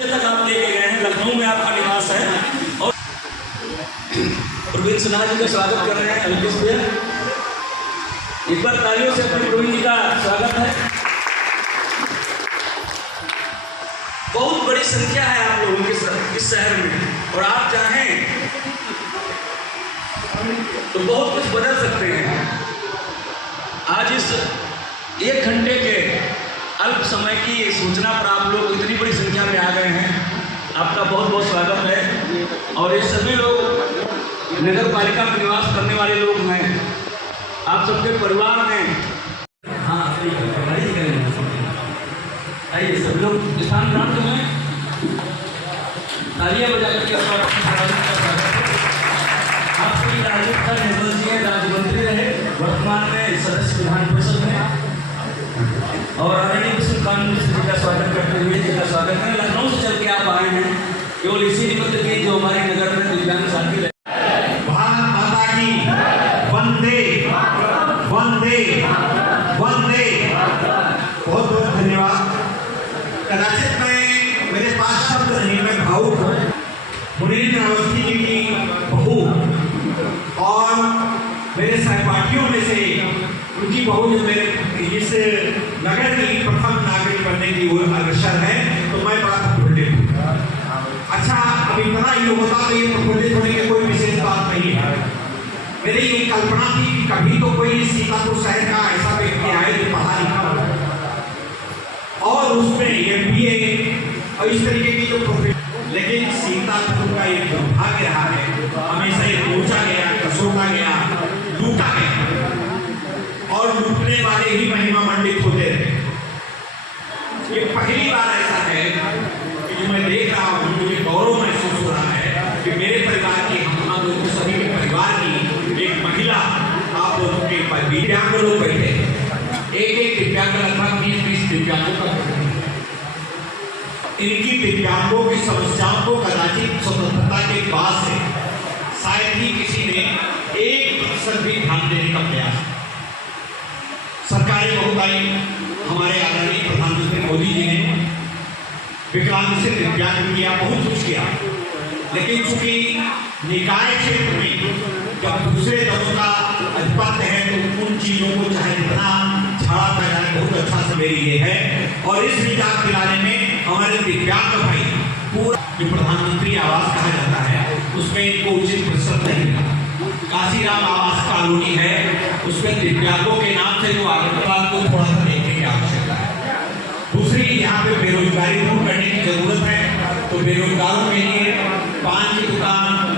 तक आप लेके गए हैं, लखनऊ में आपका निवास है और प्रवीण सिन्हा जी का स्वागत कर रहे हैं। अलकेश भैया एक बार तालियों से अपने प्रवीण जी का स्वागत है। बहुत बड़ी संख्या है आप लोगों के इस शहर में और आप चाहें तो बहुत कुछ बदल सकते हैं। आज इस 1 घंटे के अल्प समय की सूचना पर आप लोग इतनी बड़ी संख्या में आ गए हैं, आपका बहुत बहुत स्वागत है। और ये सभी लोग नगर पालिका में निवास करने वाले लोग हैं, आप सबके परिवार में। हाँ आइए सब लोग स्थान ग्रहण करें, तालियां बजा करके आपकी राजनीतिक निर्मल जी राज्य मंत्री रहे, वर्तमान में सदस्य विधान परिषद में, और आदरणीय कानून जी का स्वागत करते हुए जी का स्वागत है। लखनऊ से चल के आप आए हैं केवल इसी निमित्त के जो हमारे नगर में दिव्यांग साथी रहे। भारत माता की वंदे वंदे वंदे। बहुत बहुत धन्यवाद। कदाचित मैं मेरे पास शब्द नहीं, मैं भावुक हूँ। मुनीन्द्र अवस्थी जी की बहू और मेरे सहपाठियों में से उनकी बहू जो मेरे इस नगर की प्रथम नागरिक बनने की वो अग्रसर है, तो मैं बड़ा प्रफुल्लित हूँ। अच्छा, अब इतना ही होता तो ये प्रफुल्लित होने की कोई विशेष बात नहीं है। मेरी ये कल्पना थी कि कभी तो कोई सीतापुर शहर का ऐसा व्यक्ति आए जो पढ़ा लिखा हो और उसमें MBA और इस तरीके की जो प्रोफेशन, लेकिन सीतापुर का एक दुर्भाग्य रहा है, हमेशा ये पूछा गया, कसोटा गया, लूटा गया और लूटने वाले ही महिमा मंडित होते रहे। ये पहली बार ऐसा है कि जो मैं देख रहा हूँ, मुझे गौरव महसूस हो रहा है कि मेरे परिवार की, हम लोग सभी के परिवार की एक महिला आप लोगों के दिव्यांग लोग बैठे, एक दिव्यांग लगभग 20-20 दिव्यांगों का। इनकी दिव्यांगों की समस्याओं को कदाचित स्वतंत्रता के बाद से शायद ही किसी ने 1% भी ध्यान देने का प्रयास। सरकारी बहुताई हमारे आदरणीय प्रधानमंत्री मोदी जी ने विकलांग से दिव्यांग किया, बहुत कुछ किया, लेकिन चूंकि निकाय क्षेत्र में जब दूसरे दलों का अधिपत्य है तो उन चीजों को चाहे जितना छाड़ा जाए बहुत अच्छा से मेरी ये है। और इस निजात दिलाने में हमारे दिव्यांग भाई पूरा जो प्रधानमंत्री आवास कहा जाता है उसमें इनको उचित प्रतिशत नहीं मिला। काशीराम आवास कॉलोनी है, उसमें दिव्यांगों के नाम से जो आगरवाल को थोड़ा सा देखने की आवश्यकता है। दूसरी, यहाँ पे बेरोजगारी दूर करने की जरूरत है, तो बेरोजगारों के लिए पान की दुकान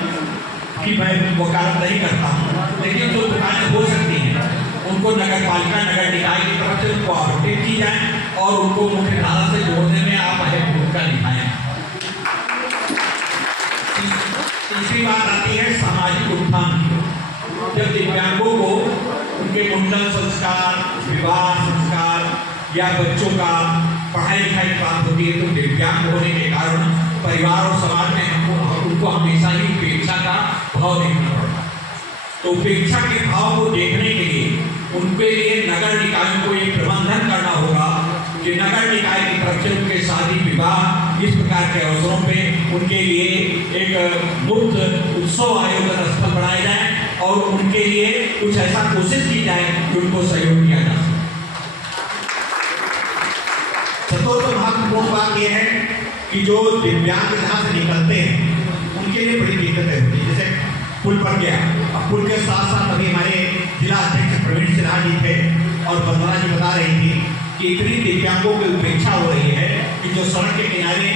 की मैं वकालत नहीं करता हूँ, लेकिन जो दुकानें हो सकती हैं उनको नगर पालिका नगर निकाय की तरफ से उनको आवंटित की जाए और उनको मुख्य धारा से जोड़ने में आप अहम भूमिका निभाएं। तीसरी बात आती है सामाजिक उत्थान। जब दिव्यांगों को उनके मुंडन संस्कार, विवाह संस्कार या बच्चों का पढ़ाई लिखाई प्राप्त होती है, तो दिव्यांग होने के कारण परिवार और समाज में उनको हमेशा ही उपेक्षा का भाव देखना पड़ता है। तो उपेक्षा के भाव को देखने के लिए उनके लिए नगर निकायों को एक प्रबंधन करना होगा कि नगर निकाय की तरफ से उनके शादी विवाह इस प्रकार के अवसरों पे उनके लिए एक मुफ्त उत्सव आयोजन स्थल बनाए जाए और उनके लिए कुछ ऐसा कोशिश की जाए कि उनको सहयोग किया जा सके। चतुर्थ महत्वपूर्ण बात यह है कि जो दिव्यांग जहाँ से निकलते हैं उनके लिए बड़ी दिक्कतें होती है। जैसे पुल पर गया, अब पुल के साथ साथ अभी हमारे जिला अध्यक्ष प्रवीण सिन्हा जी थे और वंदना जी बता रही थी कि इतनी दिव्यांगों की उपेक्षा हो रही है कि जो सड़क के किनारे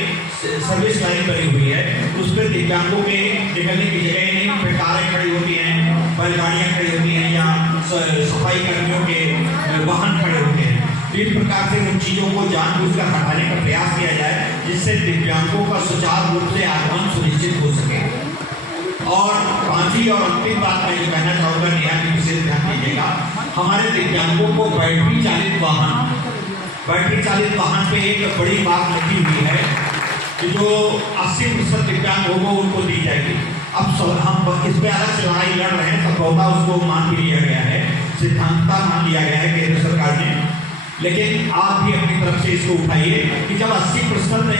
सर्विस लाइन बनी हुई है उस पर दिव्यांगों के निकलने की जगह नहीं, फिर कारें खड़ी होती हैं, बैलगाड़ियाँ खड़ी होती हैं या सफाई कर्मियों के वाहन खड़े होते हैं। इस प्रकार से उन चीज़ों को जानबूझकर हटाने का प्रयास किया जाए जिससे दिव्यांगों का सुचारू रूप से आगमन सुनिश्चित हो सके। और पांचवी और अंतिम बात मैं जो कहना चाहूँगा, नेहा की विशेष ध्यान दीजिएगा, हमारे दिव्यांगों को बैटरी चालित वाहन पे एक बड़ी बात लगी हुई है कि जो 80% दिव्यांग होगा उनको दी जाएगी। अब हम इस पे अलग से लड़ाई लड़ रहे हैं, संभवतः उसको मान भी लिया गया है, सिद्धांतता मान लिया गया है केंद्र सरकार ने लेकिन आप भी अपनी तरफ से इसको उठाइए कि जब 80%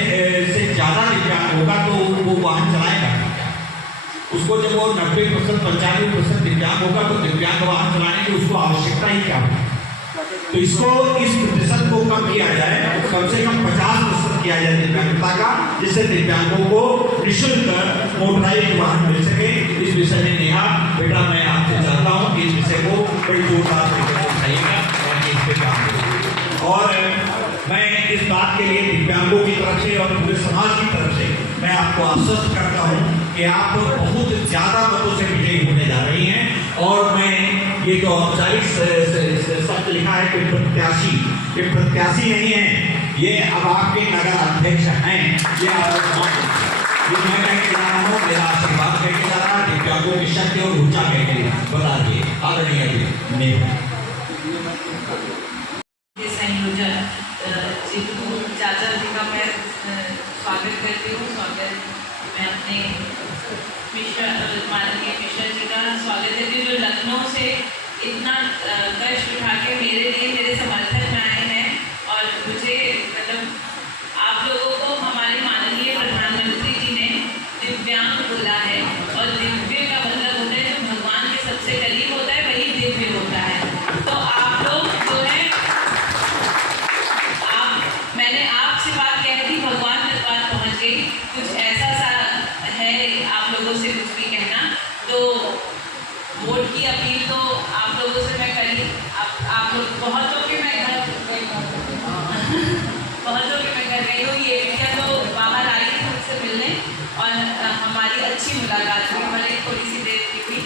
से ज़्यादा दिव्यांग होगा तो वो वाहन चलाएगा। उसको जब वो 90% 95% दिव्यांग होगा तो दिव्यांग वाहन चलाने की उसको आवश्यकता ही क्या होगी। तो इसको इस प्रतिशत को कम किया जाए, कम से कम 50% किया जाए दिव्यांगता का, जिससे दिव्यांगों को निःशुल्क मोटराइज्ड वाहन मिल सके। इस विषय में नेहा बेटा मैं आपसे चाहता हूँ कि इस विषय को बड़ी जोरदार तरीके से उठाइएगा और इस पे काम करिएगा। और मैं इस बात के लिए दिव्यांगों की तरफ से और पूरे समाज की तरफ से मैं आपको आश्वस्त करता हूँ कि आप बहुत ज़्यादा मतों से विजयी होने जा रही हैं। और मैं ये जो औपचारिक शब्द लिखा है कि प्रत्याशी, ये प्रत्याशी नहीं है, ये अब आपके नगर अध्यक्ष हैं। ये मैं कह के जा रहा हूँ, मेरा आशीर्वाद कह के जा रहा है, दिव्यांगों की शक्ति और ऊर्जा कह के बता दिए आदरणीय संयोजक चित्तू चाचा जी का मैं स्वागत करती हूँ। मैं अपने माननीय मिश्रा जी का स्वागत करती हूँ, जो लखनऊ से इतना कष्ट उठा के मेरे लिए मेरे समर्थन में आए हैं। और मुझे मतलब आप लोगों को हमारे माननीय प्रधानमंत्री जी ने दिव्यांग बोला है, और दिव्य का मतलब होता है जो भगवान के सबसे करीब होता है वही दिव्य होता है। तो आप लोग जो है, मैंने आपसे बात कह दी, भगवान तक बात पहुँच गई। कुछ ऐसा सा है आप लोगों से कुछ भी कहना, तो वोट की अपील तो आप लोगों से मैं करी। आप लोग बहुतों के मैं घर गई हूँ। ये क्या तो बाहर आई थी मुझसे मिलने, और हमारी अच्छी मुलाकात हुई, हमारी थोड़ी सी देर की हुई।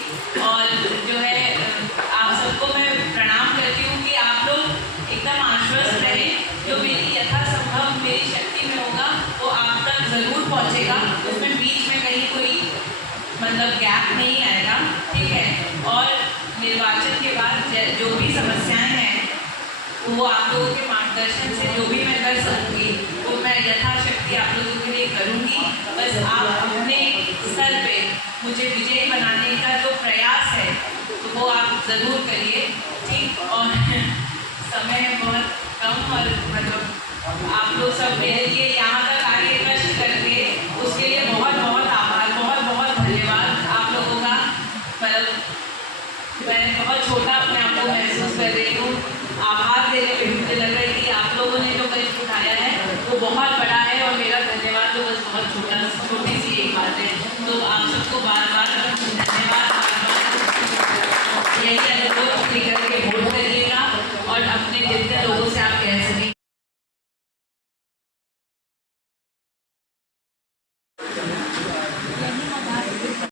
और जो है आप सबको मैं प्रणाम करती हूँ कि आप लोग एकदम आश्वस्त रहें। जो मेरी यथासंभव मेरी शक्ति में होगा वो आप तक ज़रूर पहुँचेगा। उसमें बीच में कहीं कोई मतलब गैप नहीं आएगा, ठीक है। और निर्वाचन के बाद जो भी समस्याएं हैं वो आप लोगों के मार्गदर्शन से जो भी मैं कर सकूँगी वो मैं यथाशक्ति आप लोगों के लिए करूँगी। बस आप अपने स्तर पे मुझे विजयी बनाने का जो प्रयास है तो वो आप ज़रूर करिए, ठीक। और समय है बहुत कम, और मतलब आप लोग सब मेरे लिए यहाँ तक आगे कष्ट करके उसके लिए बहुत बहुत आभार, बहुत बहुत धन्यवाद आप लोगों का। मतलब मैं बहुत छोटा अपने आप को महसूस कर रही हूँ। आभार देने में मुझे लग रहा है कि आप लोगों ने जो कष्ट उठाया है वो बहुत बड़ा है, और मेरा धन्यवाद तो बस बहुत छोटी सी एक बात है। तो आप सबको बार बार धन्यवाद, यही अनुरोध लेकर के वोट करिएगा और अपने दिल के लोगों से आप कह सकें।